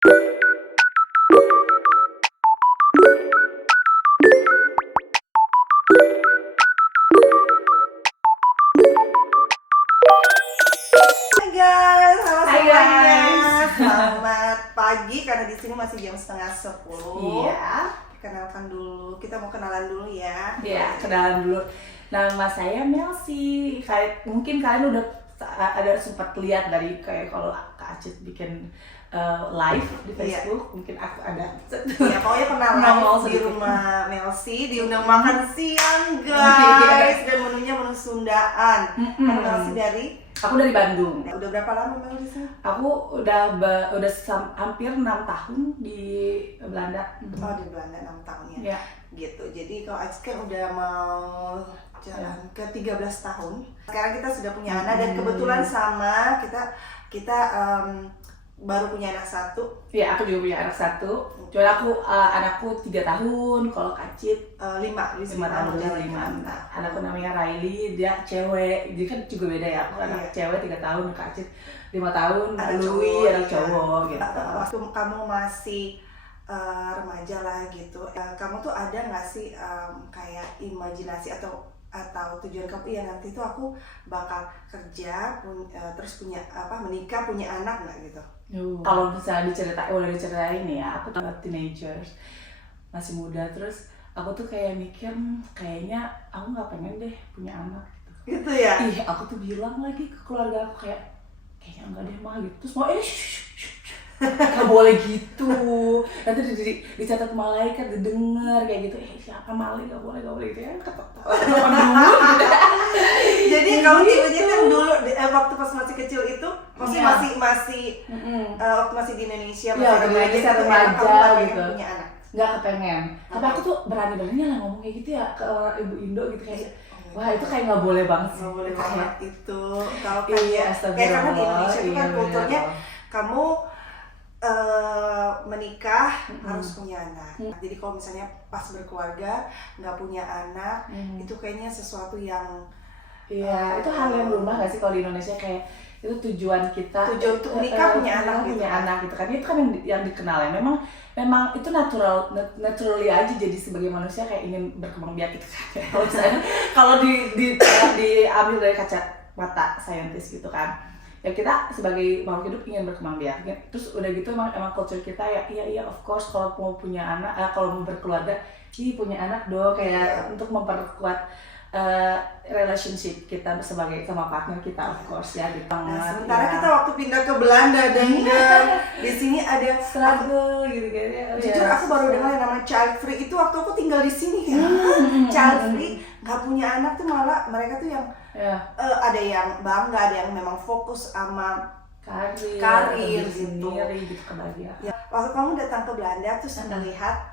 Hai guys, halo Hai semuanya. guys. Selamat pagi karena di sini masih jam 9:30. Iya, Kenalkan dulu, kita mau kenalan dulu ya. iya, kenalan dulu. Nama saya Melsi. Mungkin kalian udah ada sempat lihat dari kayak kalau Kak Acit bikin live di Facebook, mungkin aku ada. Ya, pokoknya pernah Nongol live di sedikit. rumah Melsi, diundang makan siang guys. Dan menunya menu Sundaan. Karena Melsi dari, Aku dari Bandung. udah berapa lama Mel di sini? Aku udah hampir 6 tahun di Belanda. Oh, di Belanda 6 tahun ya. Ya. Gitu. Jadi kalau Acit kan udah mau jalan ke 13 tahun. Sekarang kita sudah punya anak dan kebetulan sama kita baru punya anak satu, Ya, aku juga punya anak satu. Cuma anakku 3 tahun. Kalau Kak Acit 5 tahun udah 5. Anakku namanya Riley, dia cewek. Dia kan juga beda ya. Aku anak cewek 3 tahun, Kak Acit 5 tahun, Anak Louis anak iya. cowok gitu. Waktu kamu masih remaja lah gitu, kamu tuh ada nggak sih kayak imajinasi atau tujuan kamu, iya nanti tuh aku bakal kerja terus punya menikah punya anak nggak gitu? Kalau misalnya diceritain nih ya, aku tuh teenagers, masih muda, terus aku tuh kayak mikir, kayaknya aku nggak pengen deh punya anak gitu. Gitu ya? Ih, aku tuh bilang lagi ke keluarga aku kayaknya enggak deh mah gitu. Terus mau nggak boleh gitu, nanti dicatat malaikat, didengar kayak gitu, siapa maling, nggak boleh gitu ya, ketahuan dulu gitu. Jadi kamu tipenya kan dulu waktu pas masih kecil itu, maksudnya Iya. masih waktu masih di Indonesia, Iya, masih remaja, itu, emang remaja kamu nggak pengen gitu. punya anak? Nggak kepengen, tapi aku tuh berani-beraninya lah ngomong kayak gitu ya ke orang ibu Indo gitu, kayak wah itu kayak nggak boleh banget sih. Nggak boleh Kayak, banget itu. Kalau iya, kayak kamu di Indonesia itu kan iya, kulturnya bener. kamu menikah harus punya anak. Jadi kalau misalnya pas berkeluarga nggak punya anak, itu kayaknya sesuatu yang Iya, itu hal yang berubah nggak sih kalau di Indonesia, kayak itu tujuan kita untuk menikah punya anak gitu. punya anak gitu kan, itu kan yang dikenal ya, memang itu naturally aja, jadi sebagai manusia kayak ingin berkembang biak gitu kan. Kalau misalnya kalau diambil dari kacamata saintis gitu kan, ya kita sebagai makhluk hidup ingin berkembang biak. Terus udah gitu emang culture kita ya iya of course kalau mau punya anak, kalau mau berkeluarga, punya anak dong, kayak untuk memperkuat relationship kita sama partner kita, of course ya gitu. Nah, sementara kita waktu pindah ke Belanda dan di sini ada struggle gitu kan ya. Jujur aku baru dengar yang namanya child free itu waktu aku tinggal di sini ya. Child free nggak punya anak tuh malah mereka tuh yang ada yang bangga, ada yang memang fokus sama karir gitu. Sendiri gitu, kebahagiaan. Ya, waktu kamu datang ke Belanda terus melihat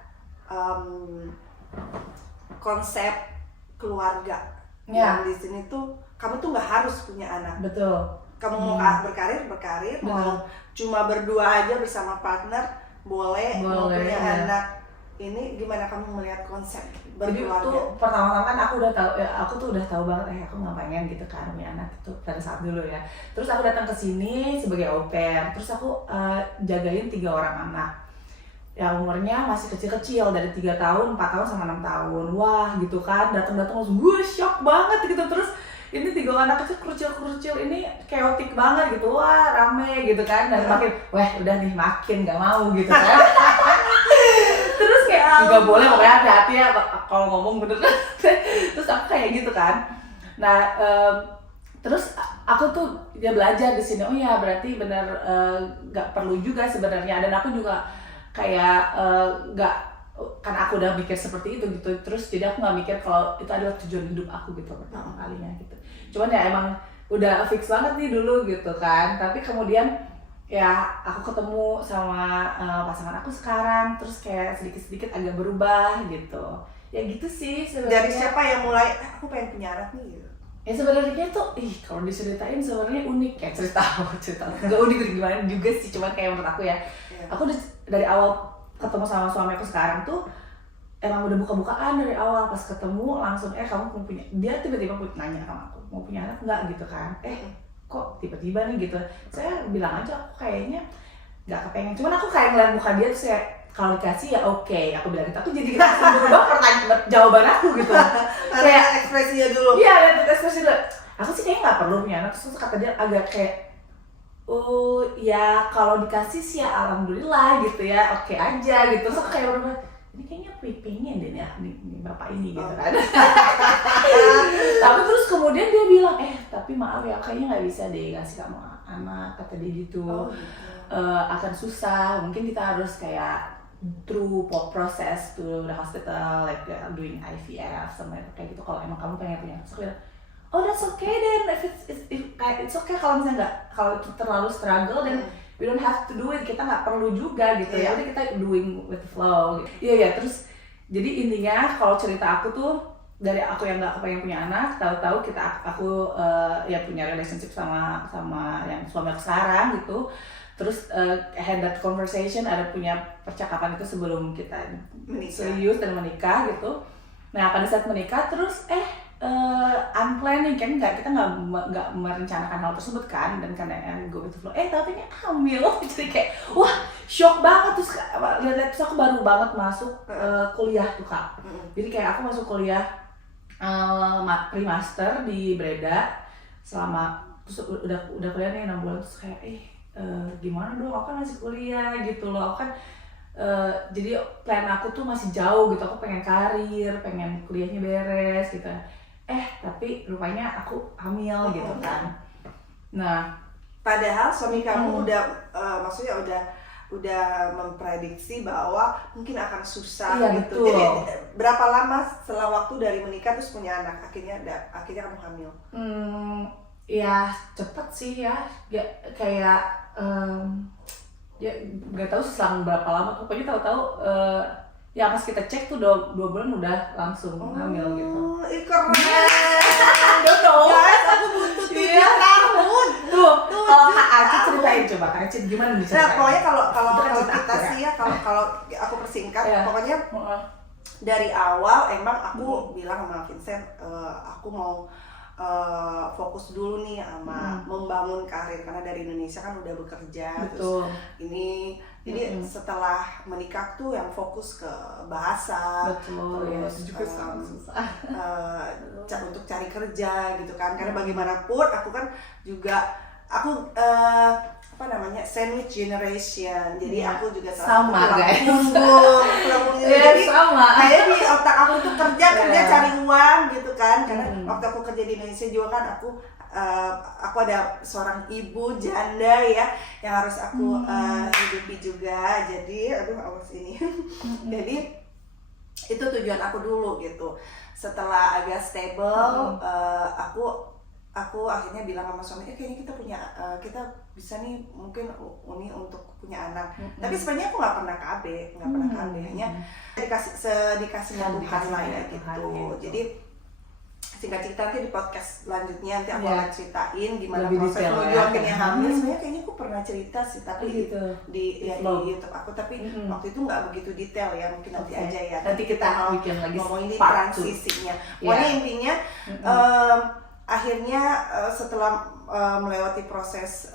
konsep keluarga yang di sini tuh kamu tuh nggak harus punya anak. Betul. Kamu mau berkarir, mau cuma berdua aja bersama partner boleh mau punya anak. Ini gimana kamu melihat konsep berkeluarga? Jadi tuh pertama-tama kan aku tuh udah tahu banget aku nggak pengen gitu kan punya anak itu pada saat dulu ya. Terus aku datang ke sini sebagai au pair, terus aku jagain 3 orang anak yang umurnya masih kecil-kecil, dari 3 tahun, 4 tahun sama 6 tahun. Wah gitu kan, datang-datang langsung gue shock banget gitu. Terus ini 3 anak kecil kerucil ini chaotic banget gitu, wah rame gitu kan, dan makin udah nih makin gak mau gitu kan. Terus kayak nggak boleh, pokoknya hati-hati ya kalau ngomong bener. Terus aku kayak gitu kan. Nah terus aku tuh belajar di sini, oh ya berarti bener nggak perlu juga sebenarnya. Dan aku juga kayak nggak, karena aku udah mikir seperti itu gitu, terus jadi aku nggak mikir kalau itu adalah tujuan hidup aku gitu pertama kalinya gitu. Cuman ya emang udah fix banget nih dulu gitu kan. Tapi kemudian ya aku ketemu sama pasangan aku sekarang, terus kayak sedikit-sedikit agak berubah gitu. Ya gitu sih sebenarnya. Dari siapa yang mulai aku pengen punya anak nih gitu? Ya sebenarnya tuh kalau diceritain sebenarnya unik ya, cerita nggak unik gimana juga sih, cuman kayak menurut aku ya, aku dari awal ketemu sama suami aku sekarang tuh emang udah buka-bukaan dari awal. Pas ketemu langsung kamu mau punya, dia tiba-tiba nanya sama aku mau punya anak nggak gitu kan, kok tiba-tiba nih gitu. Saya bilang aja aku kayaknya nggak kepengen. Cuman aku kayak ngeliat muka dia terus kayak kalau dikasih ya oke, aku bilang gitu. Aku jadi langsung berubah pertanyaan jawaban aku gitu. Kayak ekspresinya dulu. Iya, lihat ekspresi dulu. Aku sih kayaknya nggak perlu punya anak. Terus kata dia agak kayak, oh ya kalau dikasih sih ya alhamdulillah gitu ya, oke aja gitu. Terus aku kayak berubah, ini kayaknya pengen deh nih bapak ini gitu kan. Tapi terus kemudian dia bilang, tapi maaf ya kayaknya nggak bisa deh kasih kamu anak, kata dia gitu. Akan susah, mungkin kita harus kayak through process to the hospital like doing IVF sama kayak gitu kalau emang kamu pengen punya. Terus aku bilang, oh that's okay then, if it's okay kalau misalnya nggak, kalau itu terlalu struggle then we don't have to do it, kita nggak perlu juga gitu ya, udah kita doing with the flow gitu. Iya, terus jadi intinya kalau cerita aku tuh dari aku yang nggak kepengen punya anak, tahu-tahu aku ya punya relationship sama yang suami aku sekarang gitu. Terus had that conversation, ada punya percakapan itu sebelum kita serius dan menikah gitu. Nah pada saat menikah terus unplanning kan, kita nggak merencanakan hal tersebut kan, dan karena go with the flow, tapi hamil. Jadi kayak wah shock banget. Terus lihat terus aku baru banget masuk kuliah tuh Kak. Jadi kayak aku masuk kuliah pre-master di Breda selama, terus udah kuliah nih 6 bulan. Terus kayak gimana dong, aku kan masih kuliah gitu loh, aku kan jadi plan aku tuh masih jauh gitu, aku pengen karir, pengen kuliahnya beres gitu. Tapi rupanya aku hamil gitu kan. Nah padahal suami kamu maksudnya udah memprediksi bahwa mungkin akan susah gitu. Betul. Jadi berapa lama setelah waktu dari menikah terus punya anak, akhirnya kamu hamil? Ya cepet sih ya kayak ya nggak tahu selang berapa lama, pokoknya tahu-tahu ya pas kita cek tuh 2 bulan udah langsung hamil gitu. Keren. Guys, aku butuh 7 tahun. Tuh kalau Kak Aci ceritain, coba Kak Aci gimana bisa? Nah pokoknya kalau kita sih ya, kalau aku persingkat, pokoknya dari awal emang aku bilang sama Vincent, aku mau fokus dulu nih sama membangun karir, karena dari Indonesia kan udah bekerja. Betul. Terus jadi setelah menikah tuh yang fokus ke bahasa. Betul. Terus juga sangat susah untuk cari kerja gitu kan, karena bagaimanapun aku kan juga sandwich generation, jadi aku juga sama guys. Punggung jadi sama. Kayak di otak aku tuh kerja cari uang gitu kan, karena waktu aku kerja di Indonesia juga kan aku ada seorang ibu janda ya yang harus aku hidupi juga, jadi awas ini. Jadi itu tujuan aku dulu gitu. Setelah agak stable, aku akhirnya bilang sama suami, kayaknya kita bisa nih mungkin untuk punya anak. Tapi sebenarnya aku nggak pernah KB, hanya dikasihnya Tuhan lah ya gitu. Jadi singkat cerita nanti di podcast selanjutnya nanti aku akan ceritain gimana lebih proses menuju akhirnya hamil. Sebenarnya kayaknya aku pernah cerita sih, tapi gitu. di YouTube aku, tapi waktu itu nggak begitu detail ya, mungkin nanti aja ya. Nanti kita mau bikin lagi ngomongin di transisinya. Pokoknya intinya akhirnya setelah melewati proses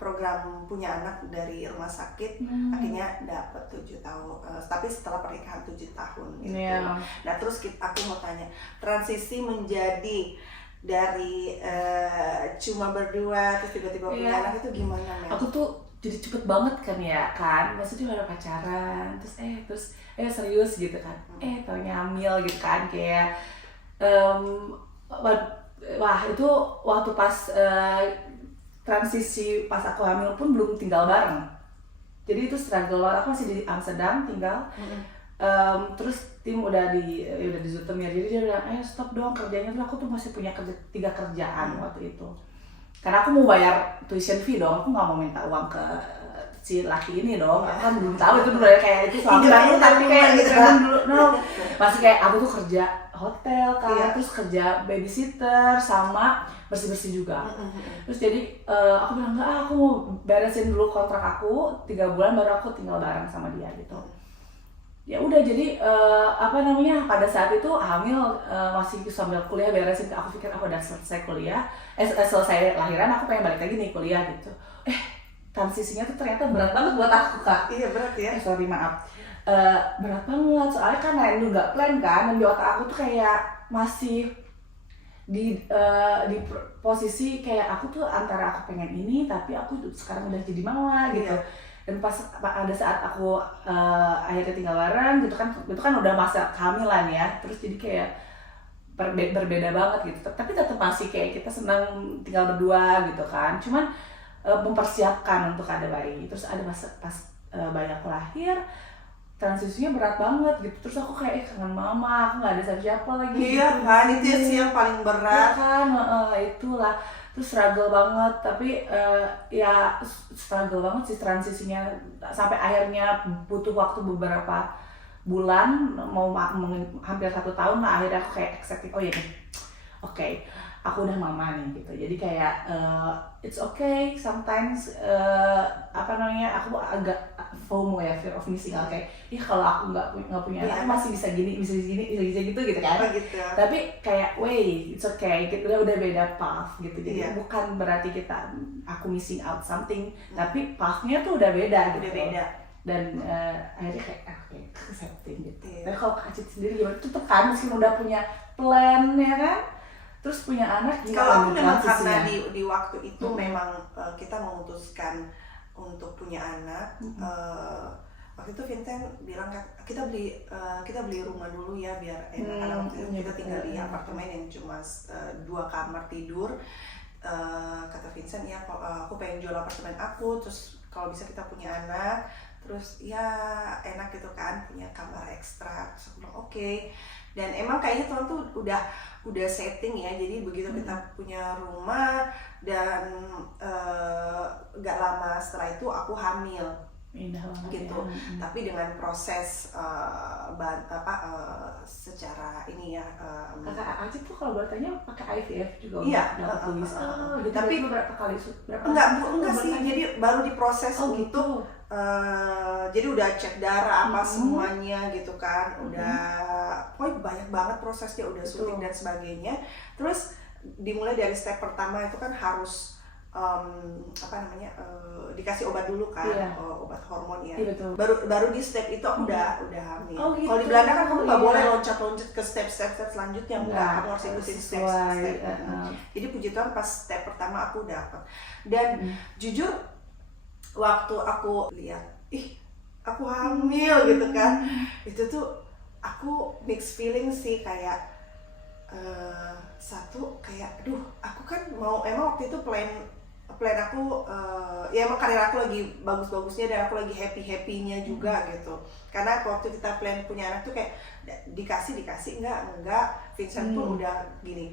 program punya anak dari rumah sakit, akhirnya dapat 7 tahun, tapi setelah pernikahan 7 tahun gitu. Nah terus aku mau tanya, transisi menjadi dari cuma berdua terus tiba-tiba punya anak itu gimana Mel? Aku tuh jadi cepet banget kan, maksudnya udah pacaran terus serius gitu kan, taunya hamil gitu kan, kayak wah itu waktu pas transisi pas aku hamil pun belum tinggal bareng, jadi itu struggle. Aku masih di Amsterdam tinggal, terus tim udah di Zoetermeer, jadi dia bilang stop dong kerjanya. Terus aku tuh masih punya 3 kerjaan waktu itu, karena aku mau bayar tuition fee dong, aku nggak mau minta uang ke si laki ini dong. Aku kan belum tahu itu dulu kayak itu suami bangun, tapi kayak gitu dulu masih kayak aku tuh kerja hotel kan, terus kerja babysitter sama bersih-bersih juga. Terus jadi aku bilang enggak, aku mau beresin dulu kontrak aku 3 bulan baru aku tinggal bareng sama dia gitu. Ya udah, jadi pada saat itu hamil, masih sambil kuliah beresin. Aku pikir aku udah selesai kuliah, selesai lahiran, aku pengen balik lagi nih kuliah gitu. transisinya tuh ternyata berat banget buat aku kak. Iya berat ya. Sorry maaf. Berat banget soalnya kan itu nggak plan kan, dan di otak aku tuh kayak masih di posisi kayak aku tuh antara aku pengen ini tapi aku sekarang udah jadi mama gitu. Dan pas ada saat aku akhirnya tinggal bareng gitu kan, itu kan udah masa kehamilan ya, terus jadi kayak berbeda banget gitu. Tapi tetap masih kayak kita senang tinggal berdua gitu kan, cuman mempersiapkan untuk ada bayi. Terus ada masa pas bayi aku lahir, transisinya berat banget gitu. Terus aku kayak kangen mama, aku nggak ada siapa-siapa lagi. Iya gitu. kan, itu sih yang paling berat. Iya kan, itulah. Terus struggle banget, tapi ya struggle banget sih transisinya. Sampai akhirnya butuh waktu beberapa bulan, hampir 1 tahun lah, akhirnya aku kayak accept, oh iya nih, oke, aku udah mama nih gitu. Jadi kayak it's okay sometimes, aku agak FOMO ya, fear of missing out, kayak kalau aku nggak punya anak masih bisa gini, bisa gitu kan. Gitu. Tapi kayak it's okay, kita udah beda path gitu. Jadi bukan berarti aku missing out something, tapi pathnya tuh udah beda gitu. Udah beda. Dan akhirnya kayak accepting gitu. Tapi kalau Kak Cit sendiri gimana? Tetep kan meskipun udah punya plan ya kan, terus punya anak. Kalau aku memang karena di waktu itu memang kita memutuskan untuk punya anak. Waktu itu Vincent bilang kan kita beli rumah dulu ya biar enak, karena waktu itu kita tinggal di apartemen yang cuma 2 kamar tidur. Kata Vincent ya aku pengen jual apartemen aku, terus kalau bisa kita punya anak, terus ya enak gitu kan, punya kamar ekstra. Terus aku bilang oke. Dan emang kayaknya Tuhan tuh udah setting ya, jadi begitu kita punya rumah dan gak lama setelah itu aku hamil. Indah banget gitu ya. Tapi dengan proses secara ini ya, Kakak Aji tuh kalau bertanya pakai IVF juga. Iya, tulis. Tapi berapa kali? Enggak sih, jadi baru diproses gitu. Jadi udah cek darah apa semuanya gitu kan, udah pokoknya banyak banget prosesnya, udah suntik dan sebagainya. Terus dimulai dari step pertama itu kan harus dikasih obat dulu kan, obat hormon ya. Iya, baru di step itu aku udah hamil. Gitu. Kalau di Belanda kan kamu nggak boleh loncat-loncat ke step selanjutnya, enggak, kamu harus ikutin step. Jadi puji Tuhan pas step pertama aku dapat. Dan jujur waktu aku lihat, aku hamil gitu kan, itu tuh aku mixed feeling sih, kayak satu kayak aku kan mau, emang waktu itu plan aku ya emang karir aku lagi bagus-bagusnya dan aku lagi happy-nya juga gitu. Karena waktu kita plan punya anak tuh kayak dikasih enggak, Vincent pun udah gini,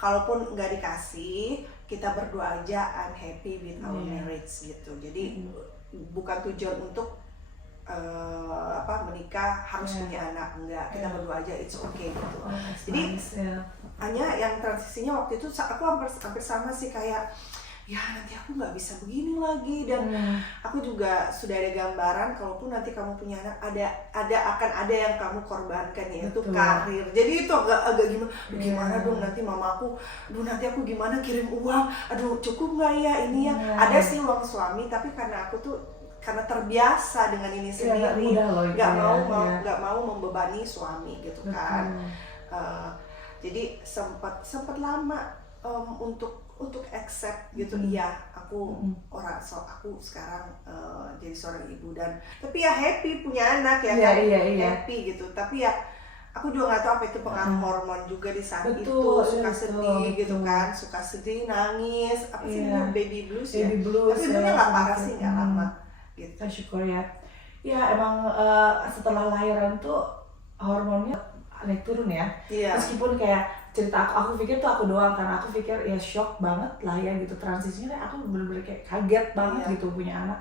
kalaupun enggak dikasih kita berdoa aja, I'm happy with our marriage gitu. Jadi bukan tujuan untuk menikah harus punya anak, enggak, kita berdoa aja, it's okay gitu. Jadi hanya yang transisinya waktu itu aku hampir sama sih, kayak ya nanti aku nggak bisa begini lagi, dan aku juga sudah ada gambaran kalaupun nanti kamu punya anak akan ada yang kamu korbankan, yaitu karir. Jadi itu agak gimana dong nanti mama aku, nanti aku gimana kirim uang, cukup nggak ya ini ya. Ada sih uang suami, tapi karena aku tuh karena terbiasa dengan ini sendiri, nggak mau membebani suami gitu kan. Jadi sempat lama untuk accept gitu. Iya, aku aku sekarang jadi seorang ibu, dan tapi ya happy punya anak ya kan, happy gitu. Tapi ya aku juga nggak tahu apa itu pengaruh hormon juga di saat itu, suka sedih gitu kan, suka sedih, nangis, apa sih baby blues ya. Tapi sebenarnya nggak parah sih, nggak lama gitu. Syukur ya. Ya emang setelah lahiran tuh hormonnya naik turun ya. Meskipun kayak cerita aku pikir tuh aku doang, karena aku pikir ya shock banget lah ya gitu transisinya. Aku bener-bener kayak kaget banget gitu punya anak.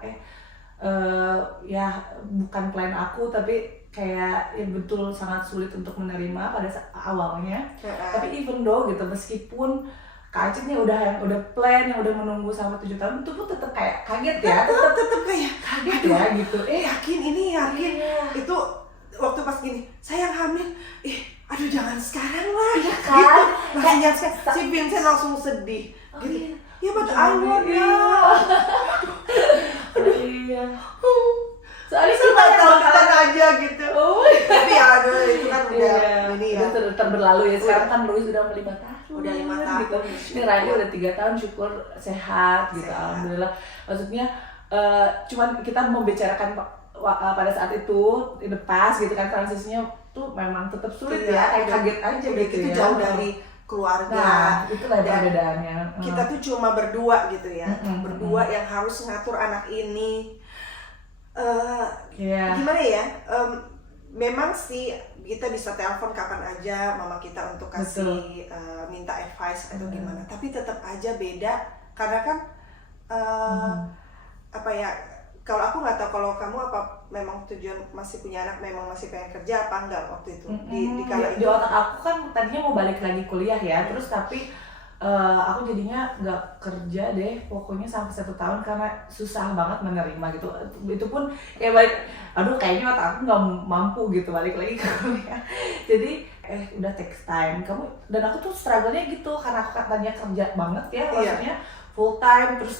Ya bukan plan aku, tapi kayak ya betul sangat sulit untuk menerima pada awalnya. Tapi even though gitu, meskipun Kak Acitnya udah plan, yang udah menunggu selama 7 tahun, itu pun tetap kayak kaget ya. Tetap kayak kaget ya gitu. Yakin. Itu waktu pas gini, saya hamil, jangan sekarang lah, kan? Makanya si Vincent langsung sedih gitu. Ya but I want Iya. Iya. Soalnya kita kita tahu yang kita aja gitu. Oh, Tapi ya aduh itu kan udah ini ya. udah terberlalu ya. Sekarang kan Louis udah 5 tahun. Udah 5 tahun. Gitu. Ini Rani udah 3 tahun, syukur sehat gitu. Sehat. Alhamdulillah. Maksudnya cuman kita membicarakan pada saat itu in the past gitu kan, transisinya tuh memang tetap sulit ya, kayak kaget aja udah gitu ya. jauh dari keluarga. Nah, itulah Dan perbedaannya. kita tuh cuma berdua gitu ya, Mm-mm. berdua yang harus ngatur anak ini. Iya. Gimana ya? Memang sih kita bisa telepon kapan aja mama kita untuk kasih minta advice atau gimana. Tapi tetap aja beda karena kan apa ya? Kalau aku nggak tahu kalau kamu apa memang tujuan masih punya anak, memang masih pengen kerja apa enggak waktu itu di kala di itu. otak aku kan tadinya mau balik lagi kuliah ya, terus tapi aku jadinya nggak kerja deh pokoknya sampai 1 tahun karena susah banget menerima gitu. Itu pun kayak balik, aduh kayaknya otak aku nggak mampu gitu balik lagi ke kuliah. Jadi udah takes time kamu, dan aku tuh struggle-nya gitu karena aku katanya kerja banget ya, maksudnya full time, terus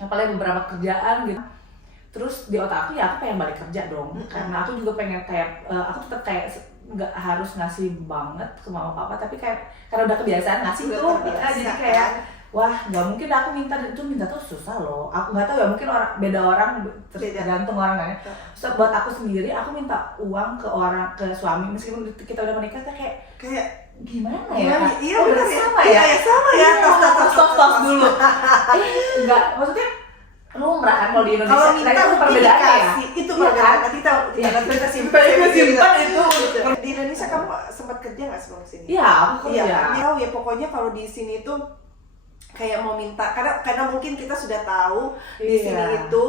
apalagi beberapa kerjaan gitu. Terus di otak aku ya aku pengen balik kerja dong, karena aku juga pengen kayak aku tetap kayak nggak harus ngasih banget ke mama papa, tapi kayak karena udah kebiasaan ngasih tuh, jadi kayak wah nggak mungkin aku minta tuh susah loh. Aku nggak tahu ya, mungkin beda orang, tergantung orangnya. Terus buat aku sendiri aku minta uang ke suami meskipun kita udah menikah kayak gimana ya? Iya oh, benar sama ya. ya. Sama ya. Tos dulu. Enggak, maksudnya lumrah kan kalau di Indonesia. Kalau minta itu perbedaannya ya. Itu perbedaan. Nanti kita simpan itu. Di Indonesia kamu sempat kerja nggak sebelum sini? Iya, aku kerja. Iya, ya pokoknya kalau di sini tuh kayak mau minta, karena mungkin kita sudah tahu di sini itu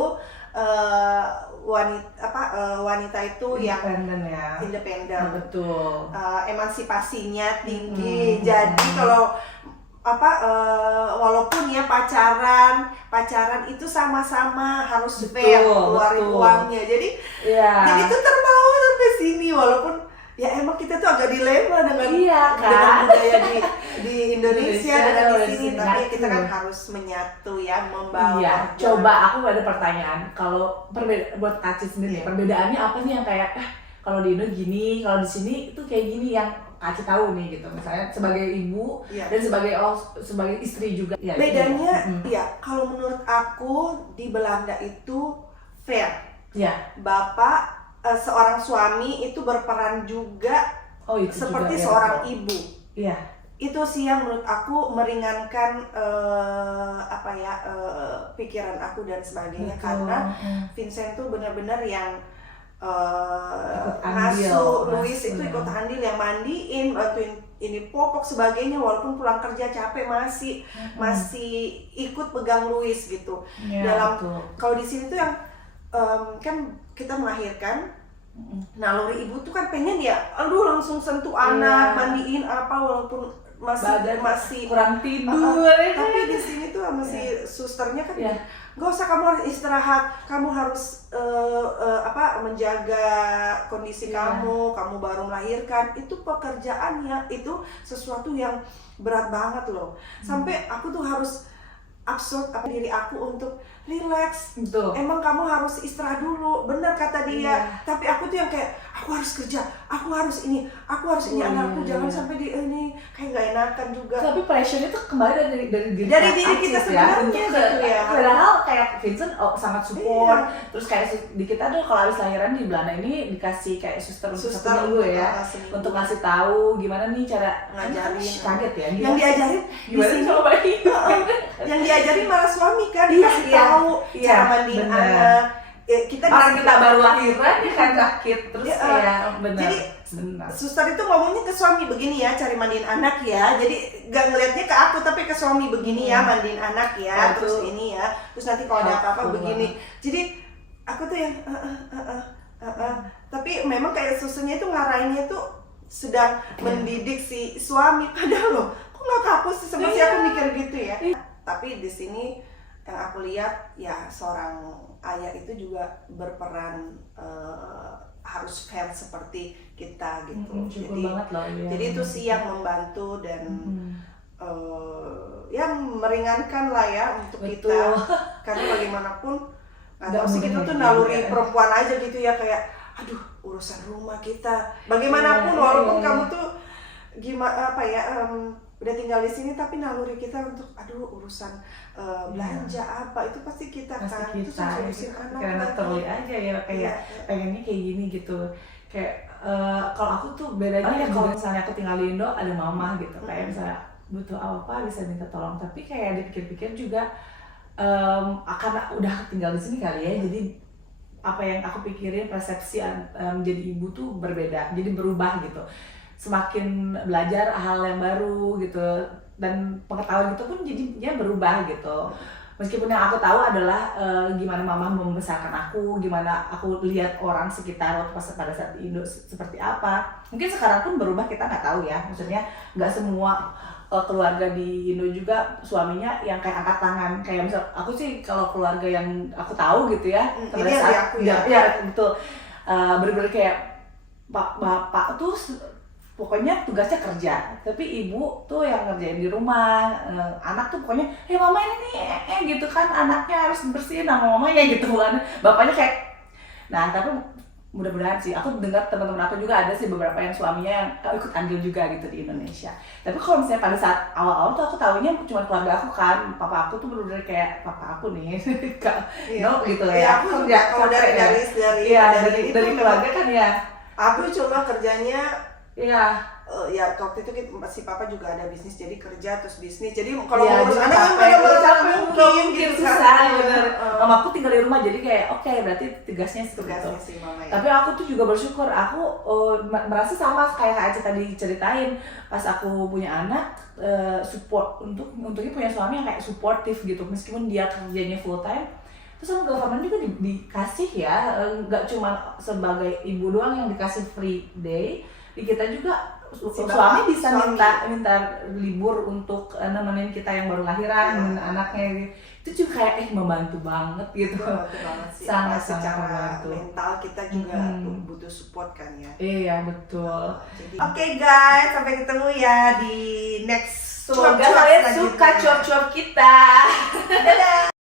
wanita itu yang independen, betul. Emansipasinya tinggi. Jadi kalau walaupun ya pacaran itu sama-sama harus fair keluarin uangnya. Jadi itu terbawa sampai sini, walaupun ya emang kita tuh agak dilema dengan budaya di Indonesia dan di sini, tapi kita kan harus menyatu ya, membawa. Iya, coba aku ada pertanyaan. Kalau buat Kaci sendiri, perbedaannya apa nih yang kayak kalau di Indo gini, kalau di sini itu kayak gini, yang Kaci tahu nih gitu, misalnya sebagai ibu dan sebagai istri juga. Ya, bedanya ya kalau menurut aku di Belanda itu fair. Ya. Bapak seorang suami itu berperan juga seperti juga, seorang ibu. Iya. Itu sih yang menurut aku meringankan pikiran aku dan sebagainya. Karena Vincent tuh benar-benar yang ngasuh Louis itu ikut andil, yang mandiin, bantuin ini popok sebagainya, walaupun pulang kerja capek masih ikut pegang Louis gitu. Dalam kalau di sini tuh yang kan kita melahirkan, naluri ibu tuh kan pengen ya, aduh langsung sentuh anak, mandiin apa, walaupun masih kurang tidur. Tapi di sini tuh masih susternya kan nggak usah, kamu harus istirahat, kamu harus menjaga kondisi kamu baru melahirkan. Itu pekerjaannya itu sesuatu yang berat banget loh. Sampai aku tuh harus absurd diri aku untuk relax. Emang kamu harus istirahat dulu, benar kata dia. Tapi aku tuh yang kayak aku harus kerja, aku harus ini anakku jangan sampai di ini, kayak nggak enakan juga. Tapi pressure itu kembali dari diri kita sebenarnya gitu ya. Padahal kayak Vincent sangat support. Terus kayak di kita tuh kalau habis lahiran di Belanda ini dikasih kayak suster untuk 1 minggu ya, untuk ngasih tahu gimana nih cara ngajarin. Kaget ya. Yang diajarin gimana sih coba yang diajarin malah suami kan, dikasih tahu cara mandiin anak. Kita baru lahiran ya kan sakit terus benar. Jadi suster itu ngomongnya ke suami begini ya, cari mandiin anak ya. Jadi gak ngelihatnya ke aku tapi ke suami begini ya, mandiin anak ya, terus ini ya, terus nanti kalau ada apa-apa begini. Jadi aku tuh yang tapi memang kayak susunya itu ngarahinnya tuh sedang mendidik si suami, padahal loh kok nggak kaku sih, sama si aku mikir gitu ya. Tapi di sini yang aku lihat ya, seorang ayah itu juga berperan harus fair seperti kita gitu. Jadi banget loh, jadi itu sih yang membantu dan ya meringankan lah ya untuk Betul. kita, karena bagaimanapun Nggak atau sih kita mudah tuh ya, naluri ya. perempuan aja gitu ya, kayak aduh urusan rumah kita bagaimanapun, Iya, walaupun iya. kamu tuh gimana apa ya, udah tinggal di sini tapi naluri kita untuk aduh urusan belanja apa itu pasti kita Pasti kan, terus kita ngurusin anak karena lagi. terlihat aja ya kayak Iya, pengennya kayak gini gitu. Kayak kalau aku tuh bedanya ya kalau misalnya aku tinggal di Indo ada mama gitu, kayak misalnya butuh apa bisa minta tolong, tapi kayak dipikir-pikir juga karena udah tinggal di sini kali ya, jadi apa yang aku pikirin persepsi menjadi ibu tuh berbeda, jadi berubah gitu. Semakin belajar hal yang baru gitu dan pengetahuan itu pun jadinya berubah gitu. Meskipun yang aku tahu adalah gimana mama membesarkan aku, gimana aku lihat orang sekitar waktu pada saat di Indo seperti apa. Mungkin sekarang pun berubah, kita nggak tahu ya. Maksudnya nggak semua keluarga di Indo juga suaminya yang kayak angkat tangan. Kayak misal aku sih kalau keluarga yang aku tahu gitu ya, pada ini saat aku ya. ya betul, bener-bener kayak bapak tuh pokoknya tugasnya kerja, tapi ibu tuh yang ngerjain di rumah. Anak tuh pokoknya mama ini nih gitu kan, anaknya harus bersihin sama mamanya gitu kan, bapaknya kayak nah. Tapi mudah-mudahan sih, aku dengar teman-teman aku juga ada sih beberapa yang suaminya yang ikut andil juga gitu di Indonesia. Tapi kalau misalnya pada saat awal-awal tuh aku tahunya cuma keluarga aku kan, papa aku tuh bener-bener kayak papa aku nih no gitu ya. Aku kerja kalau dari itu dari keluarga kan ya. aku cuma kerjanya Iya. ya waktu itu si papa juga ada bisnis, jadi kerja terus bisnis, jadi kalau Iya, ngurus jadi anak kan capek, benar-benar capek, mungkin gitu susah kan. bener. Heeh. Mamaku tinggal di rumah jadi kayak oke, berarti tugasnya seperti itu. Tugasnya si mama ya. Tapi aku tuh juga bersyukur, aku merasa sama kayak Kak Aca tadi ceritain, pas aku punya anak support, untungnya punya suami yang kayak suportif gitu, meskipun dia kerjanya full time. Terus sama government juga dikasih ya, nggak cuma sebagai ibu doang yang dikasih free day, di kita juga suami bisa minta libur untuk nemenin kita yang baru lahiran, nemenin anaknya. Itu juga kayak membantu banget gitu. Membantu banget sih. Sangat secara membantu. mental kita juga butuh support kan ya. Iya betul. Oke guys, sampai ketemu ya di next Semoga cuap-cuap kalian selanjutnya. suka cuap-cuap kita. Dadah.